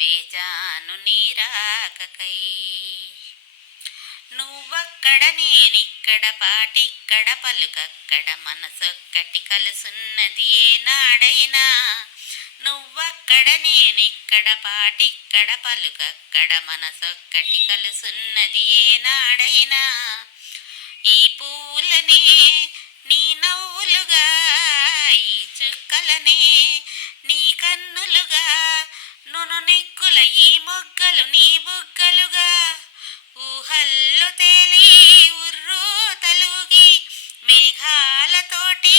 వేచాను నీరాకకై నువ్వక్కడ నేనిక్కడ పాటిక్కడ పలుకక్కడ మనసొక్కటి కలుసున్నది ఏనాడైనా. నువ్వక్కడ నేనిక్కడ పాటిక్కడ పలుకక్కడ మనసొక్కటి కలుసున్నది ఏనాడైనా. ఈ పూలనే నీ నవ్వులుగా ఈ చుక్కలనే మొగ్గలు నీ బుగ్గలుగా ఊహల్లో తేలి ఉర్రు తలుగి మేఘాలతోటి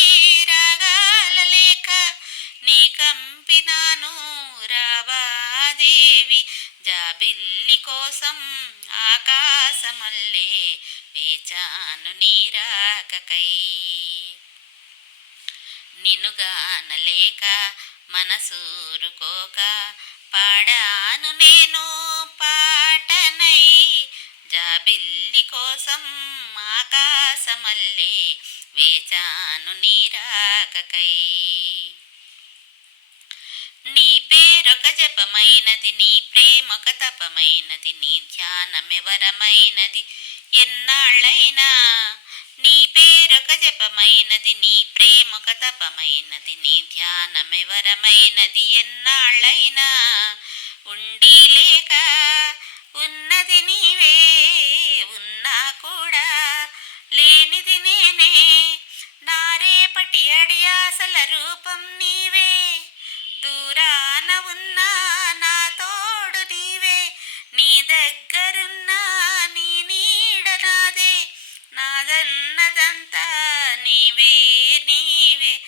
రాగాల లేక నీ కంపినాను రావాదేవి జాబిల్లి కోసం ఆకాశమల్లే వేచాను నీ రాకకై నిన్నుగానలేక మనసూరుకోక పాడాను నేను కోసం ఆకాశమల్లే వేచాను నీరాకకై. నీ పేరొక జపమైనది నీ ప్రేమొక తపమైనది నీ ధ్యానమెవరమైనది ఎన్నాళ్ళైనా. నీ పేరొక జపమైనది నీ ప్రేమొక తపమైనది నీ ధ్యానమెవరమైనది ఎన్నాళ్ళైనా. ఉండి లేక ఉన్నది నీవే. స్వరూపం నీవే. దూరాన ఉన్నా నా తోడు నీవే. నీ దగ్గరున్నా నీ నీడ నాదే. నాదన్నదంతా నీవే నీవే.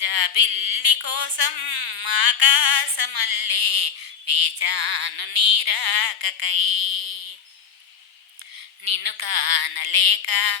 జాబిల్లి కోసం ఆకాశమల్లే వేచాను నీరాకకై నిన్ను కానలేక